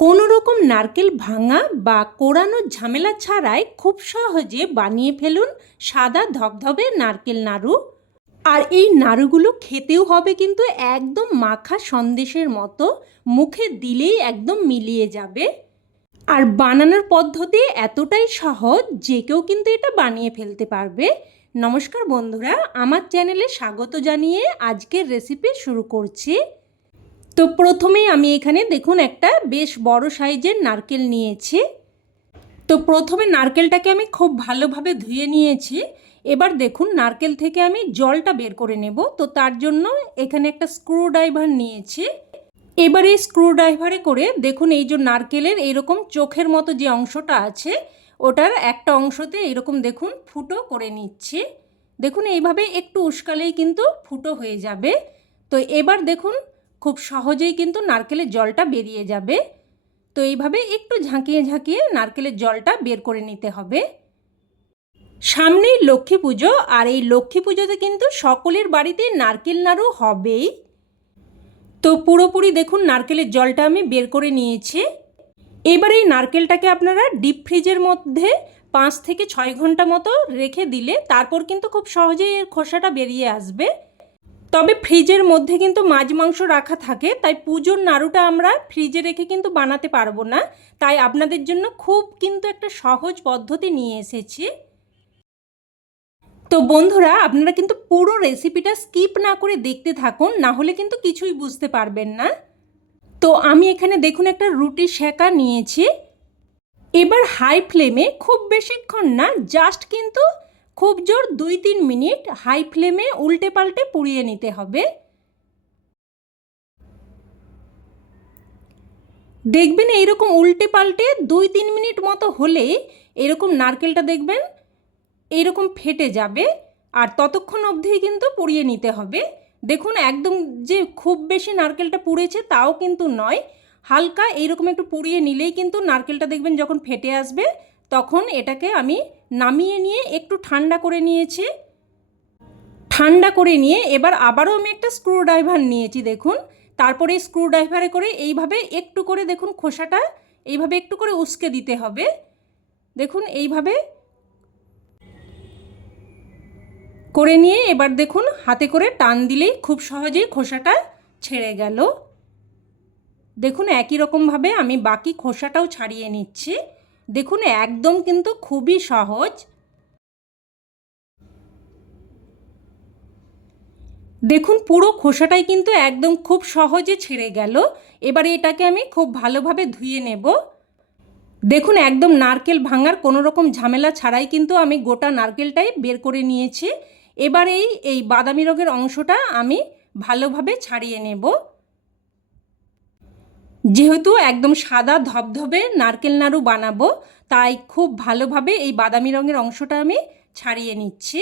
কোনো রকম নারকেল ভাঙা বা কোরানোর ঝামেলা ছাড়াই খুব সহজে বানিয়ে ফেলুন সাদা ধবধবে নারকেল নাড়ু। আর এই নাড়ুগুলো খেতেও হবে কিন্তু একদম মাখা সন্দেশের মতো, মুখে দিলেই একদম মিলিয়ে যাবে। আর বানানোর পদ্ধতি এতটাই সহজ যে কেউ কিন্তু এটা বানিয়ে ফেলতে পারবে। নমস্কার বন্ধুরা, আমার চ্যানেলে স্বাগত জানিয়ে আজকের রেসিপি শুরু করছি। তো প্রথমেই আমি এখানে দেখুন একটা বেশ বড় সাইজের নারকেল নিয়েছি। তো প্রথমে নারকেলটাকে আমি খুব ভালোভাবে ধুয়ে নিয়েছি। এবার দেখুন নারকেল থেকে আমি জলটা বের করে নেব। তো তার জন্য এখানে একটা স্ক্রু ড্রাইভার নিয়েছি। এবার এই স্ক্রু ড্রাইভারে করে দেখুন এই যে নারকেলের এরকম চোখের মতো যে অংশটা আছে, ওটার একটা অংশতে এরকম দেখুন ফুটো করে নিচ্ছি। দেখুন এইভাবে একটু উস্কালেই কিন্তু ফুটো হয়ে যাবে। তো এবার দেখুন খুব সহজেই কিন্তু নারকেলের জলটা বেরিয়ে যাবে। তো এইভাবে একটু ঝাঁকিয়ে ঝাঁকিয়ে নারকেলের জলটা বের করে নিতে হবে। সামনেই লক্ষ্মী পুজো, আর এই লক্ষ্মী পুজোতে কিন্তু সকলের বাড়িতে নারকেল নাড়ু হবেই। তো পুরোপুরি দেখুন নারকেলের জলটা আমি বের করে নিয়েছি। এবার এই নারকেলটাকে আপনারা ডিপ ফ্রিজের মধ্যে পাঁচ থেকে ছয় ঘণ্টা মতো রেখে দিলে তারপর কিন্তু খুব সহজেই এর খোসাটা বেরিয়ে আসবে। তবে ফ্রিজের মধ্যে কিন্তু মাছ মাংস রাখা থাকে, তাই পুজোর নাড়ুটা আমরা ফ্রিজে রেখে কিন্তু বানাতে পারব না। তাই আপনাদের জন্য খুব কিন্তু একটা সহজ পদ্ধতি নিয়ে এসেছি। তো বন্ধুরা, আপনারা কিন্তু পুরো রেসিপিটা স্কিপ না করে দেখতে থাকুন, না হলে কিন্তু কিছুই বুঝতে পারবেন না। তো আমি এখানে দেখুন একটা রুটি সেকা নিয়েছি। এবার হাই ফ্লেমে খুব বেশিক্ষণ না জাস্ট কিন্তু খুব জোর দুই তিন মিনিট হাই ফ্লেমে উল্টে পাল্টে পুড়িয়ে নিতে হবে। দেখবেন এইরকম উল্টে পাল্টে দুই তিন মিনিট মতো হলে এরকম নারকেলটা দেখবেন এইরকম ফেটে যাবে আর ততক্ষণ অবধি কিন্তু পুড়িয়ে নিতে হবে। দেখুন একদম যে খুব বেশি নারকেলটা পুড়েছে তাও কিন্তু নয়, হালকা এইরকম একটু পুড়িয়ে নিলেই কিন্তু নারকেলটা দেখবেন যখন ফেটে আসবে তখন এটাকে আমি নামিয়ে নিয়ে একটু ঠান্ডা করে নিয়েছি। ঠান্ডা করে নিয়ে এবার আবারও আমি একটা স্ক্রু ড্রাইভার নিয়েছি, দেখুন। তারপরে স্ক্রু ড্রাইভারে করে এইভাবে একটু করে, দেখুন, খোসাটা এইভাবে একটু করে উস্কে দিতে হবে। দেখুন, এইভাবে করে নিয়ে এবার, দেখুন, হাতে করে টান দিলেই খুব সহজেই খোসাটা ছেড়ে গেল। দেখুন, একই রকমভাবে আমি বাকি খোসাটাও ছাড়িয়ে নিচ্ছি। দেখুন, একদম কিন্তু খুবই সহজ। দেখুন, পুরো খোসাটাই কিন্তু একদম খুব সহজে ছেড়ে গেল। এবার এটাকে আমি খুব ভালোভাবে ধুয়ে নেব। দেখুন, একদম নারকেল ভাঙার কোনো রকম ঝামেলা ছাড়াই কিন্তু আমি গোটা নারকেলটাই বের করে নিয়েছি। এবার এই বাদামি রঙের অংশটা আমি ভালোভাবে ছাড়িয়ে নেব। যেহেতু একদম সাদা ধবধবে নারকেল নাড়ু বানাবো, তাই খুব ভালোভাবে এই বাদামি রঙের অংশটা আমি ছাড়িয়ে নিচ্ছি।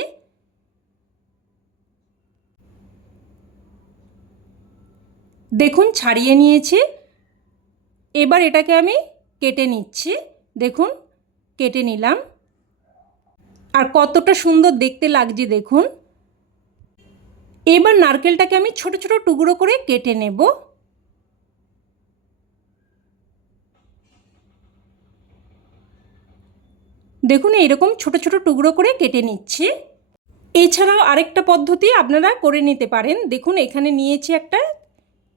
দেখুন, ছাড়িয়ে নিয়েছি। এবার এটাকে আমি কেটে নিচ্ছি। দেখুন, কেটে নিলাম। আর কতটা সুন্দর দেখতে লাগছে, দেখুন। এবার নারকেলটাকে আমি ছোট ছোট টুকরো করে কেটে নেব। দেখুন, এইরকম ছোট ছোট টুকরো করে কেটে নিচ্ছি। এছাড়াও আরেকটা পদ্ধতি আপনারা করে নিতে পারেন। দেখুন, এখানে নিয়েছি একটা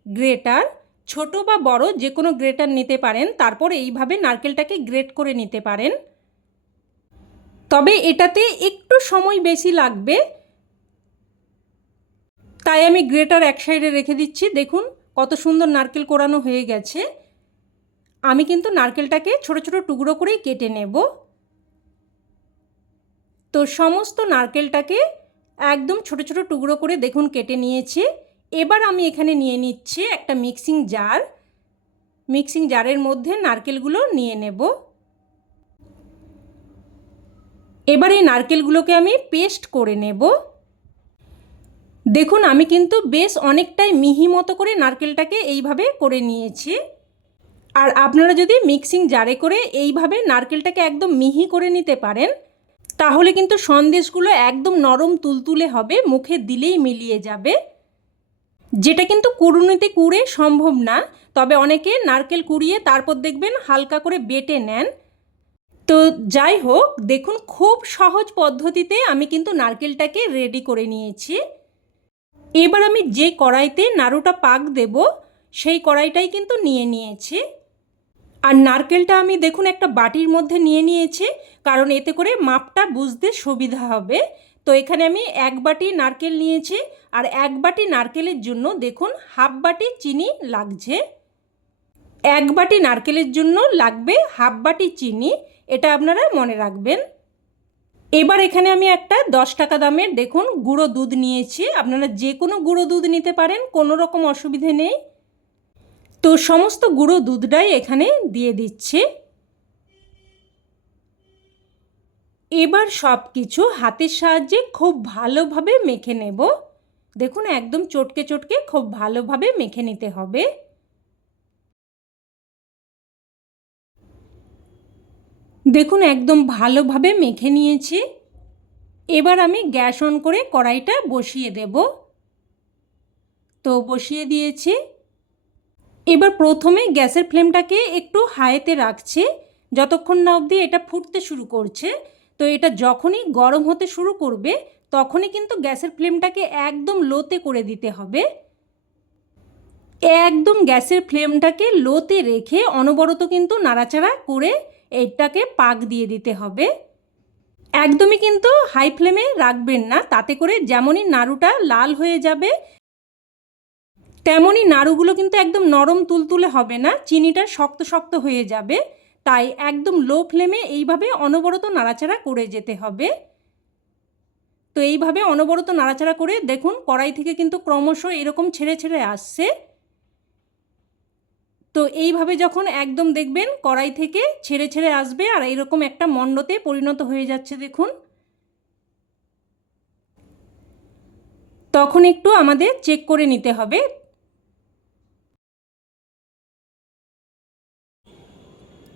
গ্রেটার। ছোট বা বড় যে কোনো গ্রেটার নিতে পারেন। তারপর এইভাবে নারকেলটাকে গ্রেট করে নিতে পারেন। তবে এটাতে একটু সময় বেশি লাগবে। তাই আমি গ্রেটার এক সাইডে রেখে দিচ্ছি। দেখুন, কত সুন্দর নারকেল কোরানো হয়ে গেছে। আমি কিন্তু নারকেলটাকে ছোট ছোট টুকরো করেই কেটে নেব। তো সমস্ত নারকেলটাকে একদম ছোট ছোট টুকরো করে দেখুন কেটে নিয়েছি। এবার আমি এখানে নিয়ে নিচ্ছি একটা মিক্সিং জার। মিক্সিং জারের মধ্যে নারকেলগুলো নিয়ে নেব। এবার এই নারকেলগুলোকে আমি পেস্ট করে নেব। দেখুন, আমি কিন্তু বেশ অনেকটাই মিহি মতো করে নারকেলটাকে এইভাবে করে নিয়েছি। আর আপনারা যদি মিক্সিং জারে করে এইভাবে নারকেলটাকে একদম মিহি করে নিতে পারেন তাহলে কিন্তু সন্দেশগুলো একদম নরম তুলতুলে হবে, মুখে দিলেই মিলিয়ে যাবে। যেটা কিন্তু কুড়ুনিতে কুড়ে সম্ভব না, তবে অনেকে নারকেল কুড়িয়ে তারপর দেখবেন হালকা করে বেটে নেন। তো যাই হোক, দেখুন খুব সহজ পদ্ধতিতে আমি কিন্তু নারকেলটাকে রেডি করে নিয়েছি। এবার আমি যে কড়াইতে নাড়ুটা পাক দেব, সেই কড়াইটাই কিন্তু নিয়ে নিয়েছি। আর নারকেলটা আমি দেখুন একটা বাটির মধ্যে নিয়ে নিয়েছি, কারণ এতে করে মাপটা বুঝতে সুবিধা হবে। তো এখানে আমি এক বাটি নারকেল নিয়েছি, আর এক বাটি নারকেলের জন্য দেখুন হাফ বাটি চিনি লাগছে। এক বাটি নারকেলের জন্য লাগবে হাফ বাটি চিনি, এটা আপনারা মনে রাখবেন। এবার এখানে আমি একটা দশ টাকা দামের দেখুন গুঁড়ো দুধ নিয়েছি, আপনারা যে কোনো গুঁড়ো দুধ নিতে পারেন, কোনো রকম অসুবিধে নেই। তো সমস্ত গুঁড়ো দুধটাই এখানে দিয়ে দিচ্ছে। এবার সব কিছু হাতের সাহায্যে খুব ভালোভাবে মেখে নেব। দেখুন, একদম চটকে চটকে খুব ভালোভাবে মেখে নিতে হবে। দেখুন, একদম ভালোভাবে মেখে নিয়েছি। এবার আমি গ্যাস অন করে কড়াইটা বসিয়ে দেব। তো বসিয়ে দিয়েছি। এবার প্রথমে গ্যাসের ফ্লেমটাকে একটু হাইতে রাখছে, যতক্ষণ না অবধি এটা ফুটতে শুরু করছে। তো এটা যখনই গরম হতে শুরু করবে, তখনই কিন্তু গ্যাসের ফ্লেমটাকে একদম লোতে করে দিতে হবে। একদম গ্যাসের ফ্লেমটাকে লোতে রেখে অনবরত কিন্তু নাড়াচাড়া করে এটাকে পাক দিয়ে দিতে হবে। একদমই কিন্তু হাই ফ্লেমে রাখবেন না, তাতে করে যেমনই নাড়ুটা লাল হয়ে যাবে তেমনই নাড়ুগুলো কিন্তু একদম নরম তুলতুলে হবে না, চিনিটা শক্ত শক্ত হয়ে যাবে, তাই একদম লো ফ্লেমে এইভাবে অনবরত নাড়াচাড়া করে যেতে হবে। তো এইভাবে অনবরত নাড়াচাড়া করে দেখুন কড়াই থেকে কিন্তু ক্রমশ এরকম ছেড়ে ছেড়ে আসছে। তো এইভাবে যখন একদম দেখবেন কড়াই থেকে ছেড়ে ছেড়ে আসবে আর এরকম একটা মণ্ডতে পরিণত হয়ে যাচ্ছে দেখুন। তখন একটু আমাদের চেক করে নিতে হবে।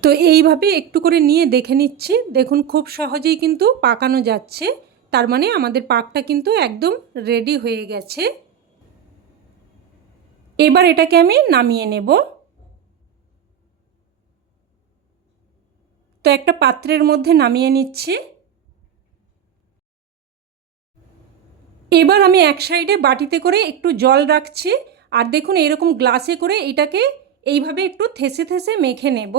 তো এইভাবে একটু করে নিয়ে দেখে নিচ্ছি। দেখুন, খুব সহজেই কিন্তু পাকানো যাচ্ছে। তার মানে আমাদের পাকটা কিন্তু একদম রেডি হয়ে গেছে। এবার এটাকে আমি নামিয়ে নেব। তো একটা পাত্রের মধ্যে নামিয়ে নিচ্ছি। এবার আমি এক সাইডে বাটিতে করে একটু জল রাখছি। আর দেখুন, এরকম গ্লাসে করে এটাকে এইভাবে একটু থেসে থেসে মেখে নেব।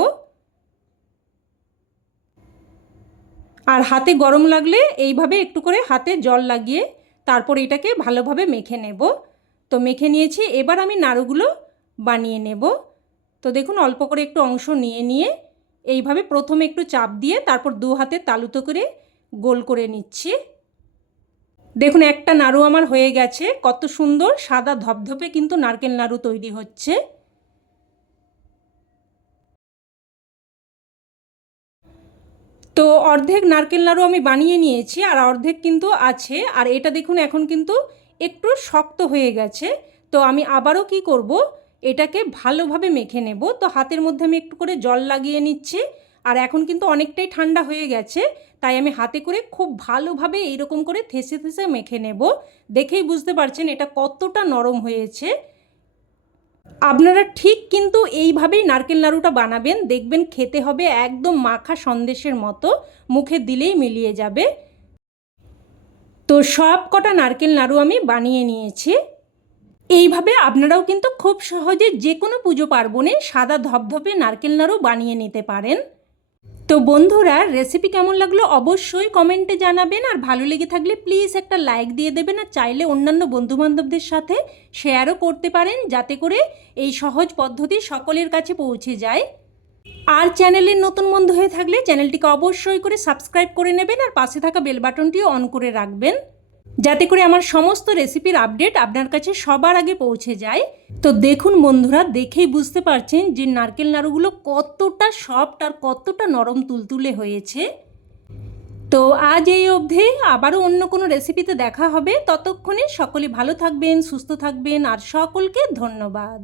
আর হাতে গরম লাগলে এইভাবে একটু করে হাতে জল লাগিয়ে তারপর এটাকে ভালোভাবে মেখে নেব। তো মেখে নিয়েছি, এবার আমি নাড়ুগুলো বানিয়ে নেব। তো দেখুন, অল্প করে একটু অংশ নিয়ে নিয়ে এইভাবে প্রথমে একটু চাপ দিয়ে তারপর দু হাতে তালুতো করে গোল করে নিচ্ছি। দেখুন, একটা নাড়ু আমার হয়ে গেছে। কত সুন্দর সাদা ধপধপে কিন্তু নারকেল নাড়ু তৈরি হচ্ছে। তো অর্ধেক নারকেল নাড়ু আমি বানিয়ে নিয়েছি আর অর্ধেক কিন্তু আছে। আর এটা দেখুন, এখন কিন্তু একটু শক্ত হয়ে গেছে। তো আমি আবারও কি করব? এটাকে ভালোভাবে মেখে নেব। তো হাতের মধ্যে আমি একটু করে জল লাগিয়ে নিচ্ছি। আর এখন কিন্তু অনেকটাই ঠান্ডা হয়ে গেছে। তাই আমি হাতে করে খুব ভালোভাবে এইরকম করে থেসে থেসে মেখে নেব। দেখেই বুঝতে পারছেন এটা কতটা নরম হয়েছে। আপনারা ঠিক কিন্তু এইভাবেই নারকেল নাড়ুটা বানাবেন। দেখবেন খেতে হবে একদম মাখা সন্দেশের মতো, মুখে দিলেই মিলিয়ে যাবে। তো সব কটা নারকেল নাড়ু আমি বানিয়ে নিয়েছি। এইভাবে আপনারাও কিন্তু খুব সহজে যে কোনো পুজো পার্বণে সাদা ধপধপে নারকেল নাড়ু বানিয়ে নিতে পারেন। তো বন্ধুরা রেসিপি কেমন লাগল অবশ্যই কমেন্টে জানাবেন আর ভালো লেগে থাকলে প্লিজ একটা লাইক দিয়ে দেবেন আর চাইলে অন্যান্য বন্ধুবান্ধবদের সাথে শেয়ারও করতে পারেন যাতে করে এই সহজ পদ্ধতি সকলের কাছে পৌঁছে যায়। আর চ্যানেলের নতুন বন্ধু হয়ে থাকলে চ্যানেলটিকে অবশ্যই করে সাবস্ক্রাইব করে নেবেন আর পাশে থাকা বেল বাটনটিও অন করে রাখবেন। যাতে করে আমার সমস্ত রেসিপির আপডেট আপনার কাছে সবার আগে পৌঁছে যায়। তো দেখুন বন্ধুরা, দেখেই বুঝতে পারছেন যে নারকেল নাড়ুগুলো কতটা সফট আর কতটা নরম তুলতুলে হয়েছে। তো আজ এই অবধি আবারও অন্য কোনো রেসিপিতে দেখা হবে। ততক্ষণে সকলে ভালো থাকবেন, সুস্থ থাকবেন, আর সকলকে ধন্যবাদ।